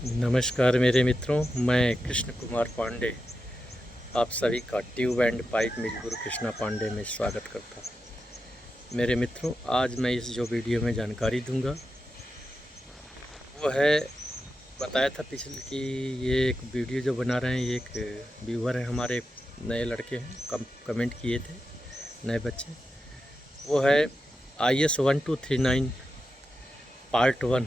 नमस्कार मेरे मित्रों, मैं कृष्ण कुमार पांडे आप सभी का ट्यूब एंड पाइप मिल गुरु कृष्णा पांडे में स्वागत करता हूँ। मेरे मित्रों, आज मैं इस जो वीडियो में जानकारी दूंगा वो है, बताया था पिछले कि ये एक वीडियो जो बना रहे हैं, ये एक व्यूवर है हमारे, नए लड़के हैं, कमेंट किए थे, नए बच्चे। वो है IS 1239 पार्ट 1।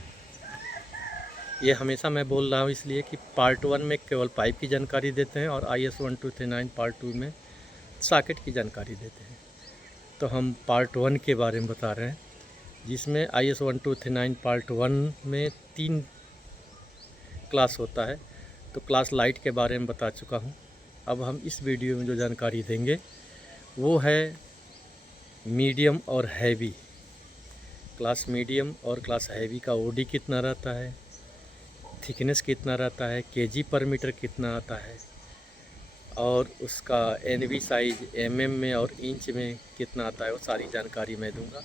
ये हमेशा मैं बोल रहा हूँ इसलिए कि पार्ट 1 में केवल पाइप की जानकारी देते हैं और IS 1239 पार्ट 2 में सॉकेट की जानकारी देते हैं। तो हम पार्ट 1 के बारे में बता रहे हैं, जिसमें IS 1239 पार्ट 1 में 3 क्लास होता है। तो क्लास लाइट के बारे में बता चुका हूँ। अब हम इस वीडियो में जो जानकारी देंगे वो है मीडियम और हैवी। क्लास मीडियम और क्लास हैवी का OD कितना रहता है, थिकनेस कितना रहता है, केजी पर मीटर कितना आता है, और उसका NB साइज mm में और इंच में कितना आता है, वो सारी जानकारी मैं दूंगा।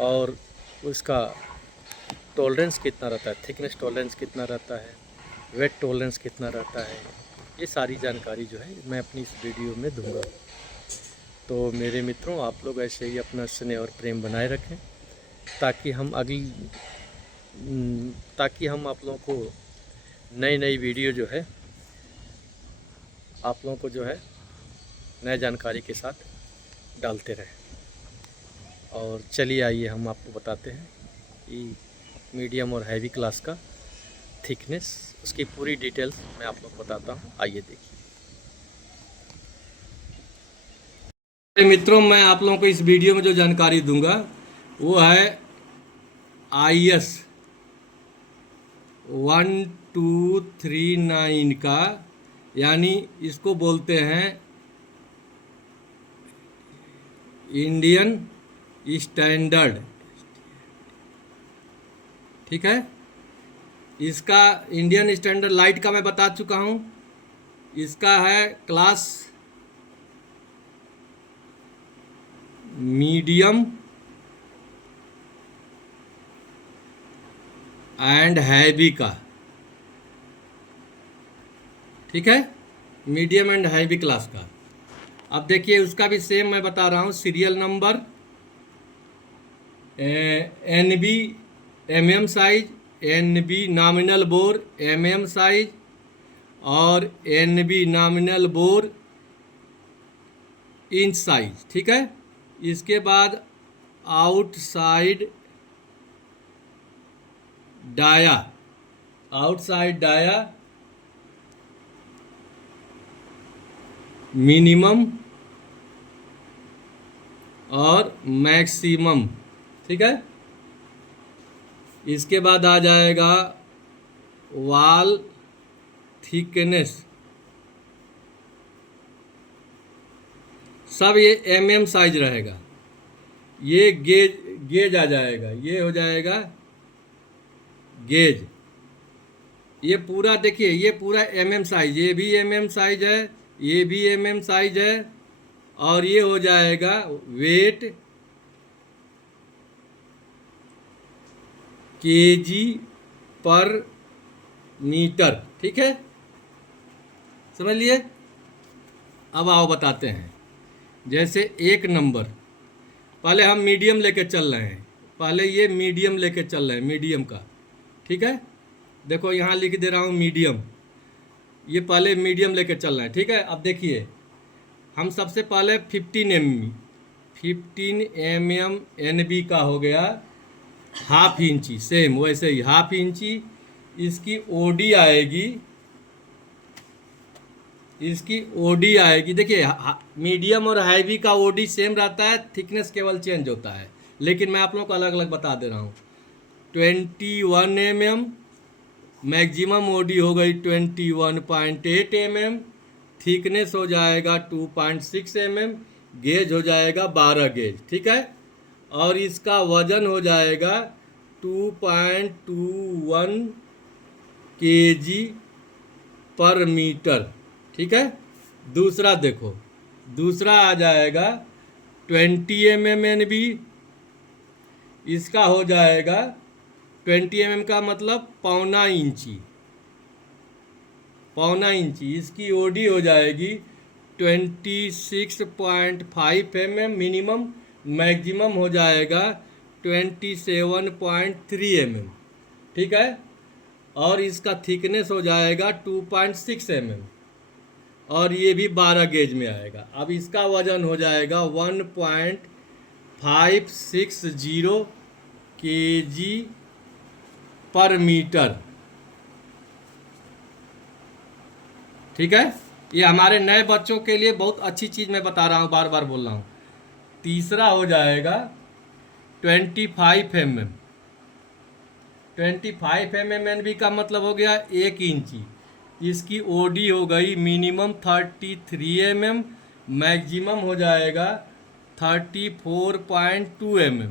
और उसका टॉलरेंस कितना रहता है, थिकनेस टॉलरेंस कितना रहता है, वेट टॉलरेंस कितना रहता है, ये सारी जानकारी जो है मैं अपनी इस वीडियो में दूंगा। तो मेरे मित्रों, आप लोग ऐसे ही अपना स्नेह और प्रेम बनाए रखें ताकि हम आप लोगों को नई नई वीडियो जो है आप लोगों को जो है नए जानकारी के साथ डालते रहें। और चलिए आइए हम आपको बताते हैं कि मीडियम और हैवी क्लास का थिकनेस, उसकी पूरी डिटेल्स मैं आप लोग को बताता हूँ। आइए देखिए मित्रों, मैं आप लोगों को इस वीडियो में जो जानकारी दूंगा वो है IS 1239 का, यानी इसको बोलते हैं इंडियन स्टैंडर्ड। ठीक है, इसका इंडियन स्टैंडर्ड लाइट का मैं बता चुका हूँ। इसका है क्लास मीडियम एंड हैवी का। ठीक है, मीडियम एंड हैवी क्लास का। अब देखिए, उसका भी सेम मैं बता रहा हूँ। Serial number, NB MM size, NB nominal bore MM size, और NB nominal bore inch size. ठीक है, इसके बाद आउटसाइड डाया, मिनिमम और मैक्सिमम। ठीक है, इसके बाद आ जाएगा वॉल थिकनेस। सब ये MM साइज रहेगा। ये गेज आ जाएगा, ये हो जाएगा गेज। ये पूरा देखिए, ये पूरा MM साइज, ये भी MM साइज है, ये भी MM साइज है, और ये हो जाएगा वेट केजी पर मीटर। ठीक है, समझ लिए। अब आओ बताते हैं। जैसे एक नंबर, पहले हम मीडियम लेके चल रहे हैं। पहले ये मीडियम लेके चल रहे हैं, मीडियम का। ठीक है, देखो यहाँ लिख दे रहा हूँ मीडियम। ये पहले मीडियम लेके चल रहे हैं। ठीक है, अब देखिए, हम सबसे पहले 15 mm NB का हो गया हाफ इंची। सेम वैसे ही हाफ इंची इसकी OD आएगी। देखिए, मीडियम और हैवी का OD सेम रहता है, थिकनेस केवल चेंज होता है। लेकिन मैं आप लोगों को अलग अलग बता दे रहा हूँ। 21 mm मैक्सिमम OD हो गई 21.8 mm, थिकनेस हो जाएगा 2.6 mm, गेज हो जाएगा 12 गेज। ठीक है, और इसका वजन हो जाएगा 2.21 kg पर मीटर। ठीक है, दूसरा देखो, दूसरा आ जाएगा 20 mm NB। इसका हो जाएगा 20 mm का मतलब 1.25 इंची। पौना इंची। इसकी ओडी हो जाएगी 26.5 mm मिनिमम, मैक्सिमम हो जाएगा 27.3 mm। ठीक है। और इसका थिकनेस हो जाएगा 2.6 mm, और ये भी 12 गेज में आएगा। अब इसका वजन हो जाएगा 1.560 kg पर मीटर। ठीक है। ये हमारे नए बच्चों के लिए बहुत अच्छी चीज़ मैं बता रहा हूँ, बार बार बोल रहा हूँ। तीसरा हो जाएगा 25 mm। 25 mm एनबी का मतलब हो गया 1 इंची। इसकी ओडी हो गई मिनिमम 33 mm, मैक्सिमम हो जाएगा 34.2 mm।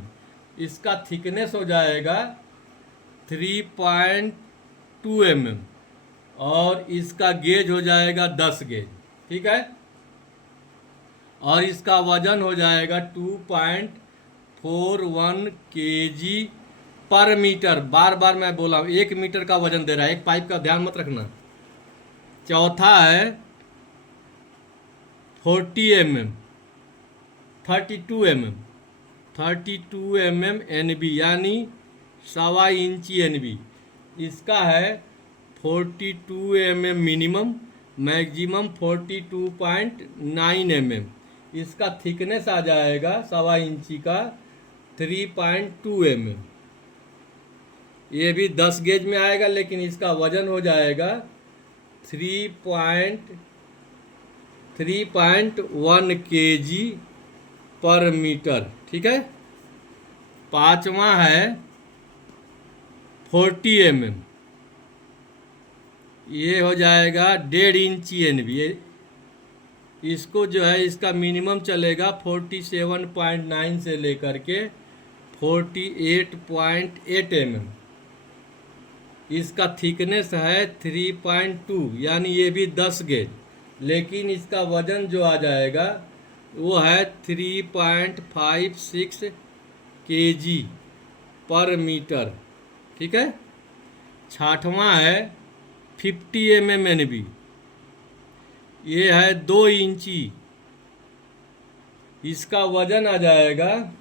इसका थिकनेस हो जाएगा 3.2 mm, और इसका गेज हो जाएगा 10 गेज। ठीक है। और इसका वजन हो जाएगा 2.41 kg पर मीटर। बार बार मैं बोला हूँ 1 मीटर का वजन दे रहा है एक पाइप का, ध्यान मत रखना। चौथा है 40 mm, 32 mm, 32 mm एनबी यानी 1.25 इंची एनबी। इसका है 42 mm मिनिमम, मैक्सिमम 42.9 mm। इसका थिकनेस आ जाएगा 1.25 इंची का 3.2 mm। ये भी 10 गेज में आएगा, लेकिन इसका वजन हो जाएगा 3.1 kg पर मीटर। ठीक है। पांचवा है 40 mm। ये हो जाएगा 1.5 इंची एनबी। इसको जो है इसका मिनिमम चलेगा 47.9 से लेकर के 48.8 mm। इसका थिकनेस है 3.2, यानी ये भी 10 गेज, लेकिन इसका वजन जो आ जाएगा वो है 3.56 kg पर मीटर। ठीक है। छठवां है 50 mm एनबी। ये है 2 इंची। इसका वजन आ जाएगा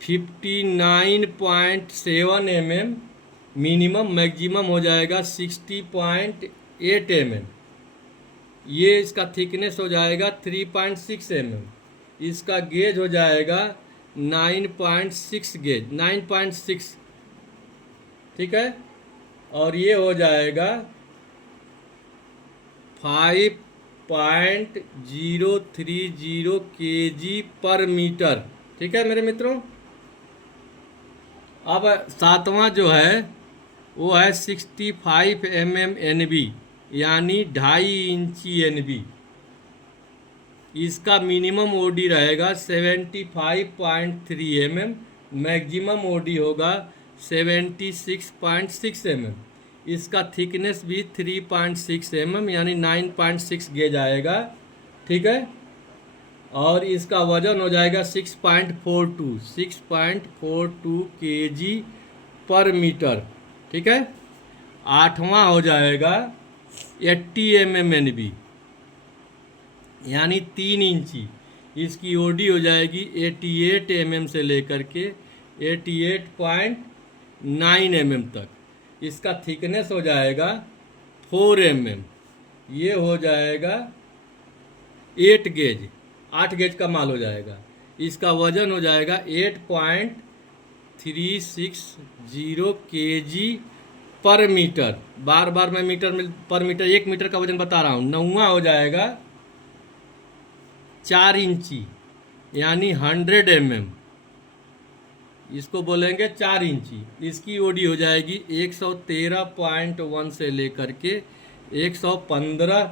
59.7 mm मिनिमम, मैक्सिमम हो जाएगा 60.8 mm। ये इसका थिकनेस हो जाएगा 3.6 mm। इसका गेज हो जाएगा 9.6 गेज, 9.6। ठीक है। और ये हो जाएगा 5.030 kg पर मीटर। ठीक है मेरे मित्रों। अब सातवां जो है वो है 65 mm एनबी, यानी 2.5 इंची एनबी। इसका मिनिमम ओडी रहेगा 75.3 mm, मैक्सिमम ओडी होगा 76.6 mm। इसका थिकनेस भी 3.6 mm यानी 9.6 गेज आएगा। ठीक है। और इसका वजन हो जाएगा 6.42 kg पर मीटर। ठीक है। आठवां हो जाएगा 80 mm एनबी, यानी 3 इंची। इसकी ओडी हो जाएगी 88 mm से लेकर के 88.9 mm तक। इसका थिकनेस हो जाएगा 4 mm। ये हो जाएगा 8 गेज, 8 गेज का माल हो जाएगा। इसका वजन हो जाएगा 8.360 kg पर मीटर। बार बार मैं मीटर में पर मीटर 1 मीटर का वजन बता रहा हूँ। नौवां हो जाएगा 4 इंची यानी 100 mm। इसको बोलेंगे 4 इंची। इसकी ओडी हो जाएगी 113.1 से लेकर के 115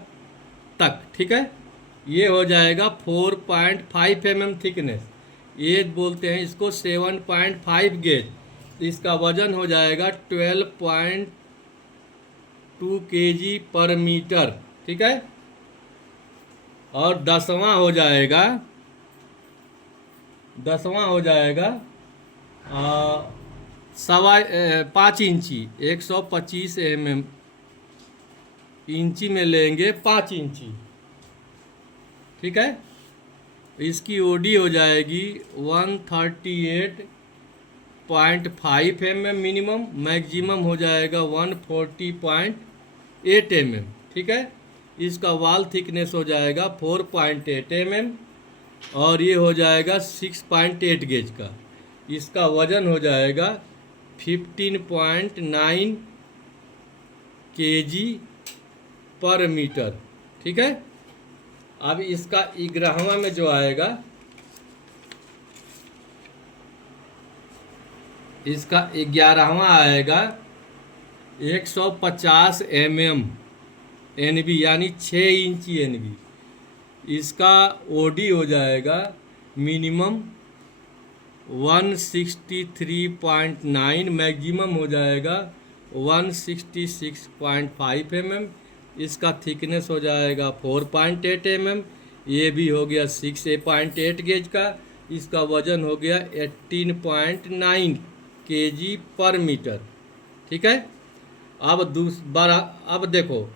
तक। ठीक है। ये हो जाएगा 4.5 mm थिकनेस। ये बोलते हैं इसको 7.5 गेज। इसका वजन हो जाएगा 12.2 kg पर मीटर। ठीक है। और 10वां हो जाएगा 5 इंची 125 mm इंची में लेंगे 5 इंची, ठीक है। इसकी ओडी हो जाएगी 138.5 mm मिनिमम, मैक्सिमम हो जाएगा 140.8 mm, ठीक है। इसका वॉल थिकनेस हो जाएगा 4.8 mm और ये हो जाएगा 6.8 गेज का। इसका वजन हो जाएगा 15.9 kg पर मीटर, ठीक है। अब इसका 11वां में जो आएगा, इसका 11वां आएगा 150 mm NB यानी 6 इंची NB। इसका ओडी हो जाएगा मिनिमम 163.9, मैक्सिमम हो जाएगा 166.5 mm। इसका थिकनेस हो जाएगा 4.8 mm, ये भी हो गया 6.8 गेज का। इसका वजन हो गया 18.9 kg पर मीटर, ठीक है। अब देखो,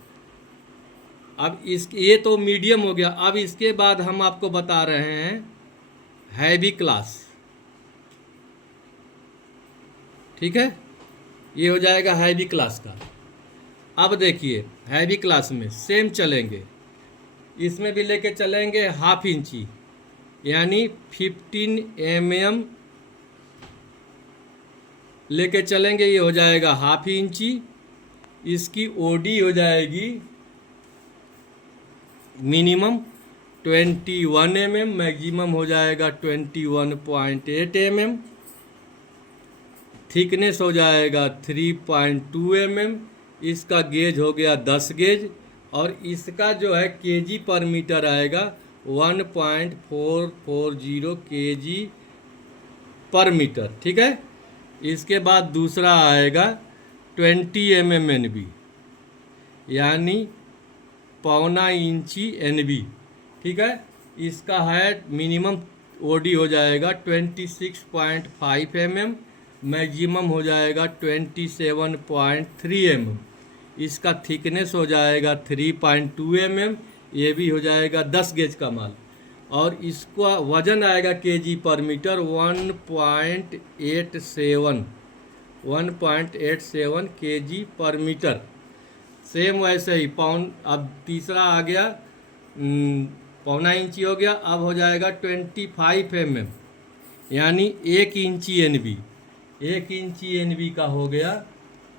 अब ये तो मीडियम हो गया। अब इसके बाद हम आपको बता रहे हैं हैवी क्लास, ठीक है। ये हो जाएगा हैवी क्लास का। अब देखिए हैवी क्लास में सेम चलेंगे, इसमें भी लेके चलेंगे हाफ इंची यानी 15 mm लेके चलेंगे। ये हो जाएगा हाफ इंची। इसकी ओडी हो जाएगी मिनिमम 21 mm, मैक्सिमम हो जाएगा 21.8 mm। थिकनेस हो जाएगा 3.2 mm। इसका गेज हो गया 10 गेज और इसका जो है केजी पर मीटर आएगा 1.440 kg पर मीटर, ठीक है। इसके बाद दूसरा आएगा 20 mm NB यानी 1.25 इंची NB, ठीक है। इसका है मिनिमम ओडी हो जाएगा 26.5 mm, मैक्सिमम हो जाएगा 27.3 mm। इसका थिकनेस हो जाएगा 3.2 mm, ये भी हो जाएगा 10 गेज का माल। और इसका वजन आएगा केजी पर मीटर 1.87 kg पर मीटर। सेम वैसे ही पाउंड। अब तीसरा आ गया 1.25 इंची हो गया। अब हो जाएगा 25 mm यानी 1 इंची NB। 1 इंची NB का हो गया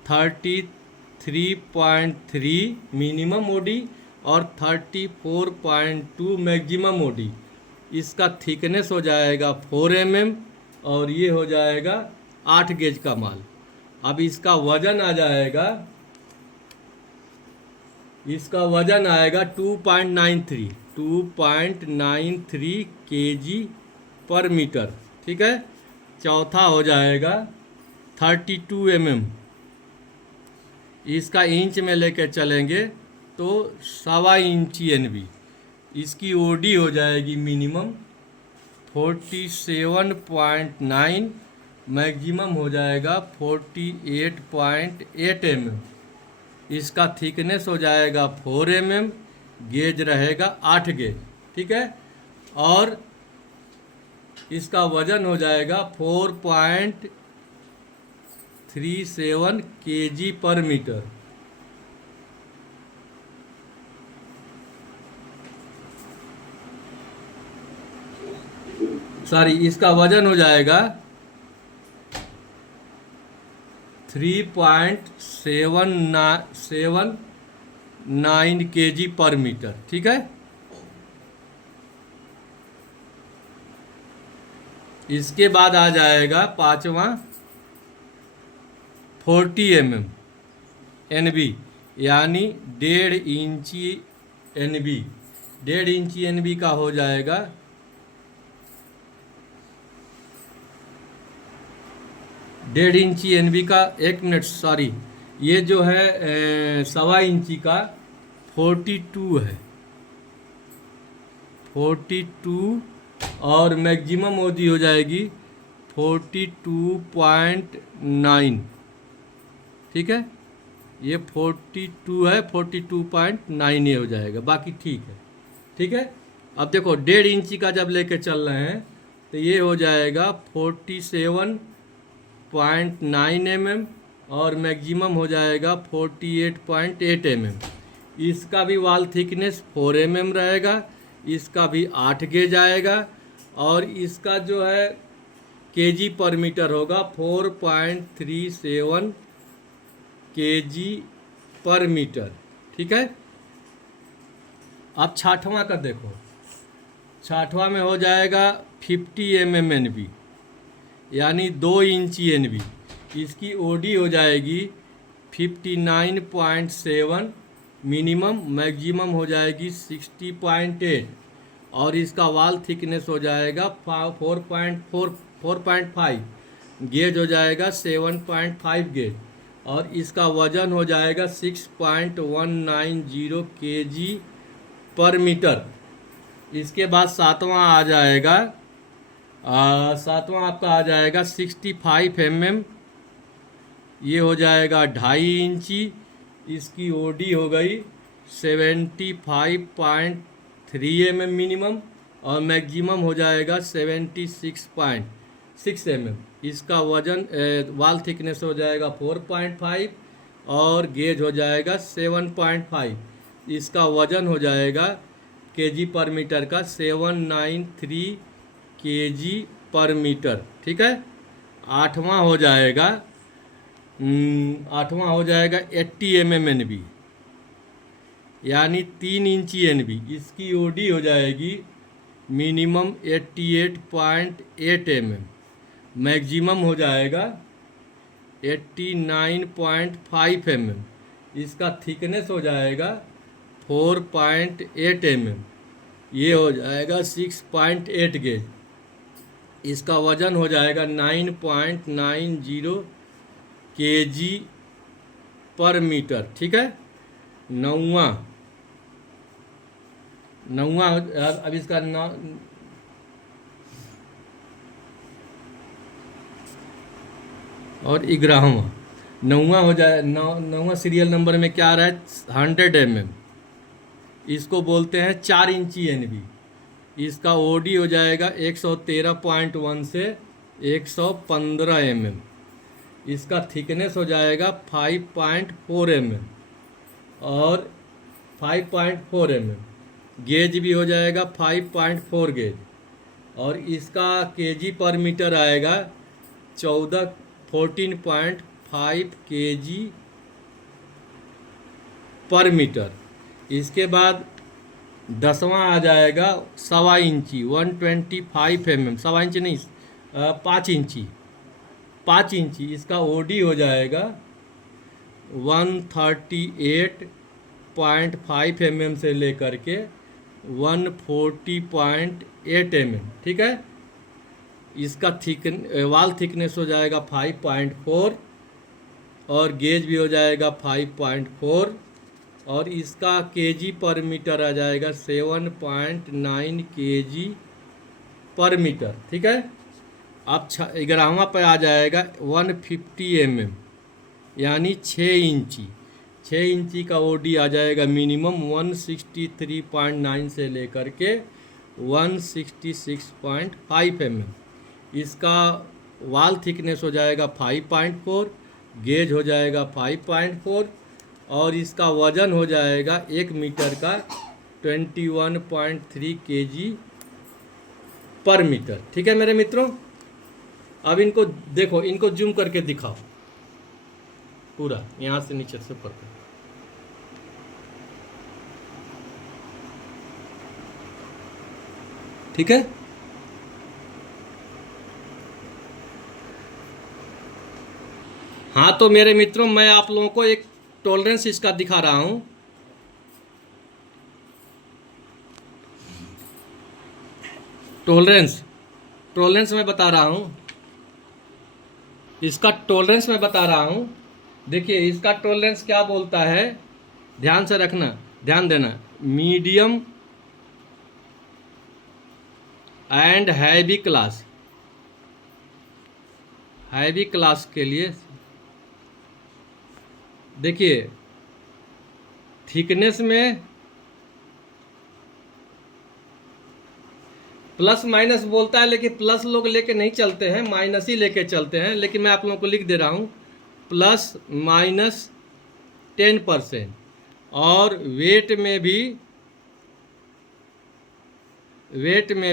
33.3 मिनिमम ओडी और 34.2 मैक्सिमम ओडी। इसका थिकनेस हो जाएगा 4 mm और ये हो जाएगा 8 गेज का माल। अब इसका वजन आ जाएगा, इसका वजन आएगा 2.93 kg पर मीटर, ठीक है। चौथा हो जाएगा 32 mm। इसका इंच में लेकर चलेंगे तो 1.25 इंची NB। इसकी ओडी हो जाएगी मिनिमम 47.9, मैक्सिमम हो जाएगा 48.8 mm। इसका थिकनेस हो जाएगा 4 mm, गेज रहेगा 8 गेज, ठीक है। और इसका वजन हो जाएगा 4.37 kg पर मीटर। सॉरी, इसका वजन हो जाएगा 3.79 kg पर मीटर, ठीक है। इसके बाद आ जाएगा पांचवा 40 mm NB यानी 1.5 इंची NB। 1.5 इंची NB का हो जाएगा 1.5 इंची NB का, 1 मिनट सॉरी, ये जो है 1.25 इंची का 42 है, 42 और मैक्सिमम ओडी हो जाएगी 42.9, ठीक है। ये 42 है, 42.9 ये हो जाएगा, बाकी ठीक है। ठीक है, अब देखो 1.5 इंची का जब लेके चल रहे हैं तो ये हो जाएगा 47.9 mm और मैक्सिमम हो जाएगा 48.8 mm। इसका भी वाल थिकनेस 4 mm रहेगा, इसका भी 8 गेज आएगा और इसका जो है केजी पर मीटर होगा 4.37 केजी पर मीटर। ठीक है, अब 60वां का देखो, 60वां में हो जाएगा 50 mm NB यानी 2 इंची NB। इसकी ओडी हो जाएगी 59.7, मिनिमम, मैक्सिमम हो जाएगी 60.8 और इसका वाल थिकनेस हो जाएगा 4.5, गेज हो जाएगा 7.5 गेज और इसका वजन हो जाएगा 6.190 केजी पर मीटर। इसके बाद 7वां आ जाएगा, 7वां आपका आ जाएगा 65 mm, ये हो जाएगा 2.5 इंची। इसकी ओडी हो गई 75.3 mm मिनिमम और मैक्सिमम हो जाएगा 76.6 mm। इसका वजन वाल थिकनेस हो जाएगा 4.5 और गेज हो जाएगा 7.5। इसका वजन हो जाएगा केजी पर मीटर का 793 केजी पर मीटर। ठीक है, 8वां हो जाएगा 80 mm NB यानी 3 इंची NB। इसकी ओडी हो जाएगी मिनिमम 88.8 mm, मैक्सिमम हो जाएगा 89.5 mm। इसका थिकनेस हो जाएगा 4.8 mm, ये हो जाएगा 6.8 गेज। इसका वजन हो जाएगा 9.90 केजी पर मीटर। ठीक है, 9वां अब इसका और 11वां 9वां हो जाए 9वां सीरियल नंबर में क्या आ रहा है 100 mm। इसको बोलते हैं 4 इंची NB। इसका ओडी हो जाएगा 113.1 से 115 mm। इसका थिकनेस हो जाएगा 5.4 mm और 5.4 mm, गेज भी हो जाएगा 5.4 गेज और इसका केजी पर मीटर आएगा 14.5 केजी पर मीटर। इसके बाद 10वां आ जाएगा 1.25 इंची 125 mm, 1.25 इंची नहीं 5 इंची। इसका ओडी हो जाएगा 138.5 mm से लेकर के 140.8 mm। ठीक है, इसका वाल थिकनेस हो जाएगा 5.4 और गेज भी हो जाएगा 5.4 और इसका केजी पर मीटर आ जाएगा 7.9 केजी पर मीटर। ठीक है, अब 11वां पे आ जाएगा 150 mm यानी 6 इंची। 6 इंची का ओडी आ जाएगा मिनिमम 163.9 से लेकर के 166.5 mm। इसका वाल थिकनेस हो जाएगा 5.4, गेज हो जाएगा 5.4 और इसका वजन हो जाएगा 1 मीटर का 21.3 केजी पर मीटर। ठीक है मेरे मित्रों, अब इनको देखो, इनको जूम करके दिखाओ पूरा, यहाँ से नीचे से ऊपर तक। ठीक है, हाँ तो मेरे मित्रों मैं आप लोगों को एक टॉलरेंस इसका दिखा रहा हूँ। टॉलरेंस मैं बता रहा हूँ, इसका टॉलरेंस मैं बता रहा हूँ। देखिए इसका टॉलरेंस क्या बोलता है, ध्यान से रखना, ध्यान देना। मीडियम एंड हैवी क्लास के लिए देखिए थिकनेस में प्लस माइनस बोलता है, लेकिन प्लस लोग लेके नहीं चलते हैं, माइनस ही लेके चलते हैं। लेकिन मैं आप लोगों को लिख दे रहा हूँ प्लस माइनस 10%। और वेट में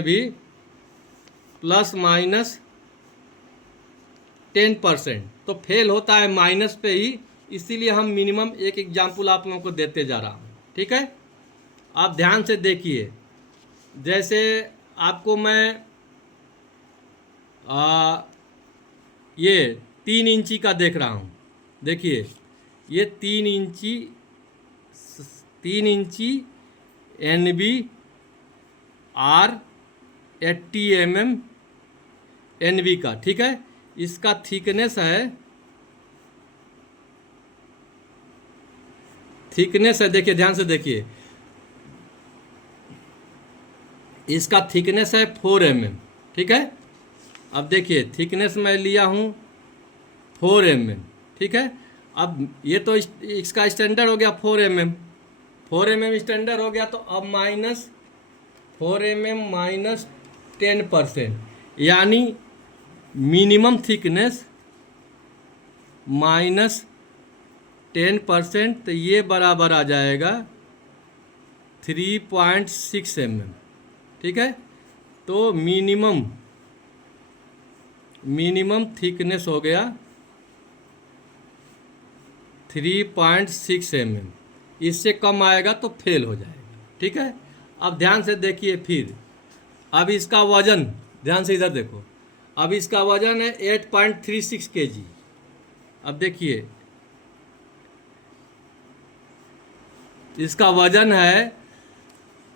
भी प्लस माइनस 10%। तो फेल होता है माइनस पे ही, इसीलिए हम मिनिमम एक एग्जाम्पल आप लोगों को देते जा रहा हूँ। ठीक है, आप ध्यान से देखिए। जैसे आपको मैं ये 3 इंची का देख रहा हूँ। देखिए ये 3 इंची NB R 80 mm NB का। ठीक है, इसका थिकनेस है, देखिए ध्यान से देखिए, इसका थिकनेस है 4 mm। ठीक है, अब देखिए थिकनेस मैं लिया हूँ 4 mm। ठीक है, अब ये तो इसका स्टैंडर्ड हो गया 4 mm। 4 mm स्टैंडर्ड हो गया, तो अब माइनस 4 mm माइनस 10%, यानी मिनिमम थिकनेस माइनस 10%। तो ये बराबर आ जाएगा 3.6 mm। ठीक है, तो मिनिमम थिकनेस हो गया 3.6 mm। इससे कम आएगा तो फेल हो जाएगा। ठीक है, अब ध्यान से देखिए। फिर अब इसका वजन, ध्यान से इधर देखो, अब इसका वजन है 8.36 kg। अब देखिए इसका वजन है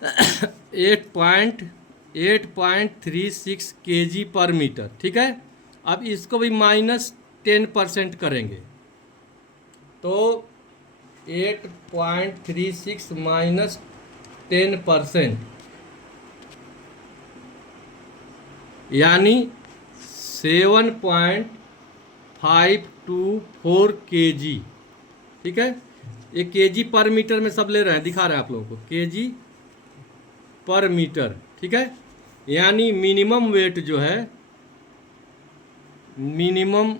8.36 kg पर मीटर। ठीक है, अब इसको भी माइनस 10% करेंगे, तो 8.36 माइनस 10%, यानी 7.524 kg। ठीक है, ये केजी पर मीटर में सब ले रहे हैं, दिखा रहे हैं आप लोगों को केजी पर मीटर। ठीक है, यानी मिनिमम वेट जो है, मिनिमम,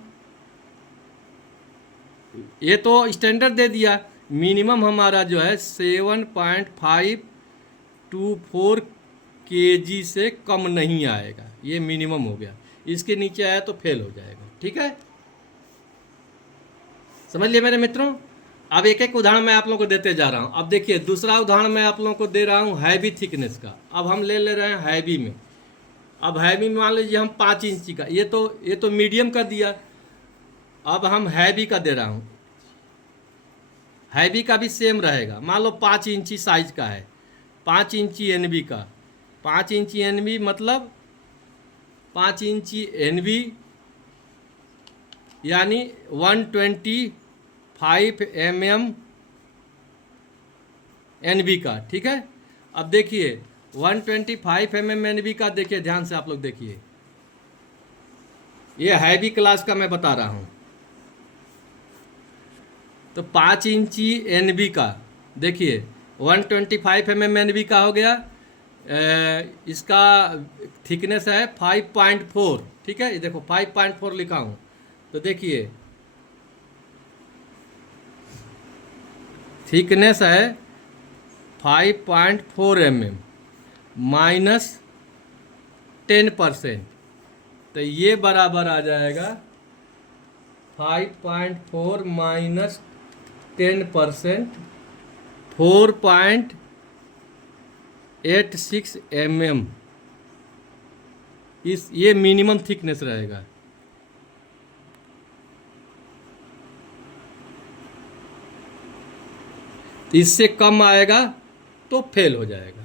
ये तो स्टैंडर्ड दे दिया, मिनिमम हमारा जो है 7.524 kg से कम नहीं आएगा, ये मिनिमम हो गया। इसके नीचे आया तो फेल हो जाएगा। ठीक है, समझ लिए मेरे मित्रों। अब एक एक उदाहरण मैं आप लोगों को देते जा रहा हूँ। अब देखिए दूसरा उदाहरण मैं आप लोगों को दे रहा हूँ हैवी थिकनेस का। अब हम ले रहे हैं हैवी में। अब हैवी में मान लीजिए हम 5 इंची का, ये तो मीडियम का दिया। अब हम हैवी का दे रहा हूँ, हैवी का भी सेम रहेगा। मान लो 5 इंची साइज का है, 5 इंची NB का। 5 इंची NB मतलब 5 इंची NB यानी 125 mm NB का। ठीक है, अब देखिए 125 mm NB का, देखिए ध्यान से आप लोग देखिए, ये हैवी क्लास का मैं बता रहा हूँ। तो 5 इंची NB का देखिए 125 mm NB का हो गया। इसका थिकनेस है 5.4। ठीक है, ये देखो 5.4 लिखा हूँ। तो देखिए थिकनेस है 5.4 mm माइनस 10%, तो ये बराबर आ जाएगा 5.4 माइनस 10%, 4.86 mm। ये मिनिमम थिकनेस रहेगा। इससे कम आएगा तो फेल हो जाएगा।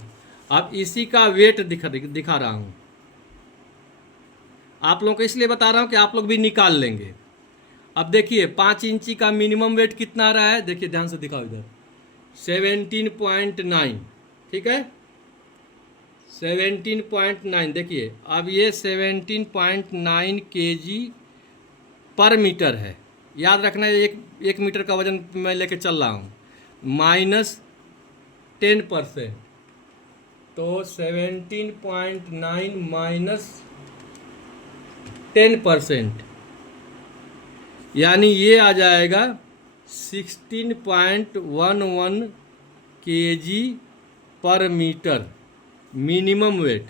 अब इसी का वेट दिखा रहा हूँ आप लोगों को, इसलिए बता रहा हूँ कि आप लोग भी निकाल लेंगे। अब देखिए 5 इंची का मिनिमम वेट कितना आ रहा है, देखिए ध्यान से दिखाओ इधर, 17.9। ठीक है, 17.9। देखिए अब ये 17.9 kg पर मीटर है, याद रखना है, एक मीटर का वजन मैं लेके चल रहा हूँ, -10%, तो 17.9 -10%, यानी ये आ जाएगा 16.11 kg पर metre minimum weight.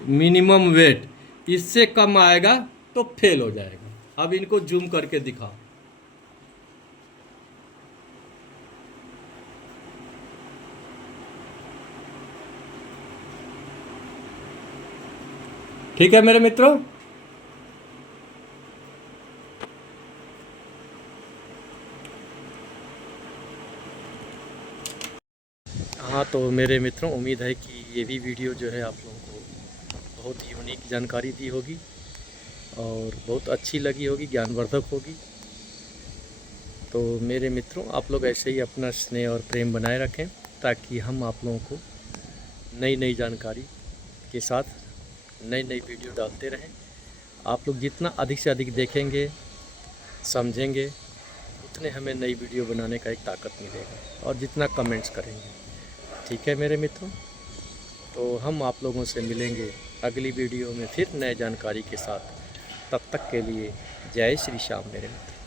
Minimum weight, इससे कम आएगा तो फेल हो जाएगा। अब इनको जूम करके दिखाओ। ठीक है मेरे मित्रों, हाँ तो मेरे मित्रों, उम्मीद है कि ये भी वीडियो जो है आप लोगों को बहुत यूनिक जानकारी दी होगी और बहुत अच्छी लगी होगी, ज्ञानवर्धक होगी। तो मेरे मित्रों, आप लोग ऐसे ही अपना स्नेह और प्रेम बनाए रखें ताकि हम आप लोगों को नई नई जानकारी के साथ नई नई वीडियो डालते रहें। आप लोग जितना अधिक से अधिक देखेंगे, समझेंगे, उतने हमें नई वीडियो बनाने का एक ताकत मिलेगा, और जितना कमेंट्स करेंगे। ठीक है मेरे मित्रों, तो हम आप लोगों से मिलेंगे अगली वीडियो में फिर नए जानकारी के साथ। तब तक के लिए जय श्री श्याम मेरे मित्र।